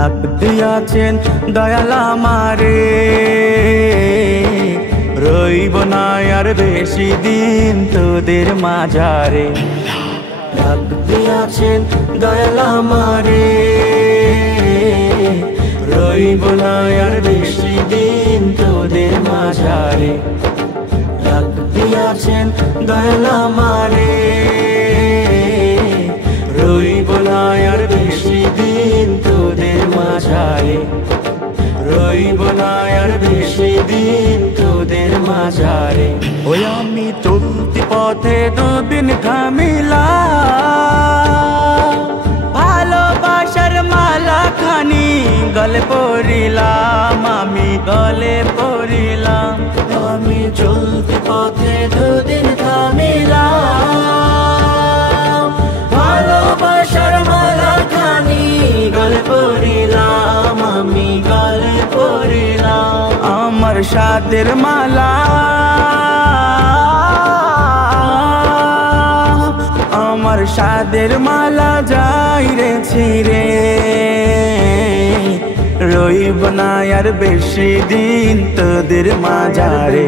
ডাক দিয়াছেন দয়াল আমারে, রইব না আর বেশি দিন তোদের মাঝারে। ডাক দিয়াছেন দয়াল আমারে, রইব না আর বেশি দিন তোদের মাঝারে। ডাক দিয়াছেন দয়াল আমারে, রইব না আর বেশি দিন তোদের মাঝারে। রইব না আর বেশি দিন তোদের মাঝারে। ওই আমি চলতি পথে দুদিন থামিলাম, ভালোবাসার মালা খানি গলে পড়িলাম, আমি গলে পড়িলাম। আমি চলতি পথে দুদিন থামিলাম, ভালোবাসার মালা খানি গলে পড়িলাম, আমি গলে পড়িলাম। আমার সাথের মালা, আমার সাদের মালা যাই রে ছিঁড়ে, রইব না আর বেশি দিন তোদের মাঝারে।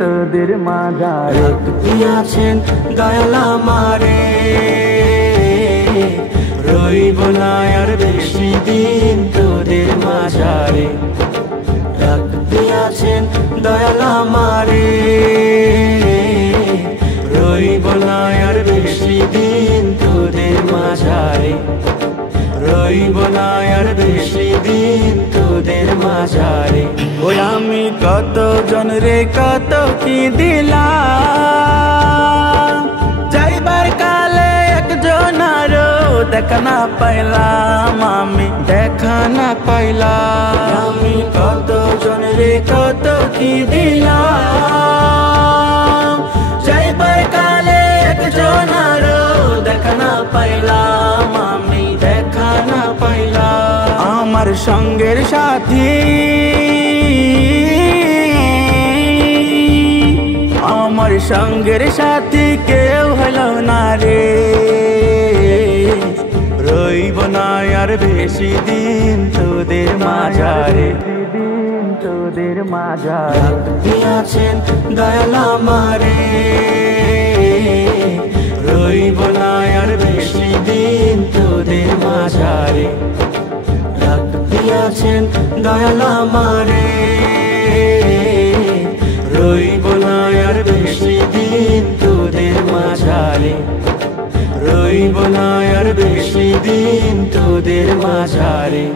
তোদের মাঝারে ডাক দিয়াছেন দয়াল আমারে, রইব না আর বেশি দিন তোদের মাঝারে। ডাক দিয়াছেন দয়াল আমারে, রইব না আর বেশি দিন তোদের মাঝারে। রইব না আর বেশি দিন তোদের মাঝারে। ওই আমি কত জন রে কত কি দিলাম, যাইবার কালে একজন আরো দেখা না পাইলাম, আমি দেখা না পাইলাম। আমি কত জন রে কত কি দিলাম, যাইবার কালে একজন আরো দেখা না পাইলাম, আমি দেখা না পাইলাম। আমার সঙ্গের সাথী, আমার সঙ্গের সাথী কেউ হলো না রে, রইব না আর বেশি দিন তোদের মাঝারে। তোদের মাঝারে ডাক দিয়াছেন দয়াল আমারে, রইব না আর বেশি দিন তোদের মাঝারে। ডাক দিয়াছেন দয়াল আমারে, রইব না আর বেশি দিন তোদের মাঝারে। রইব না আর বেশি দিন তোদের মাঝারে।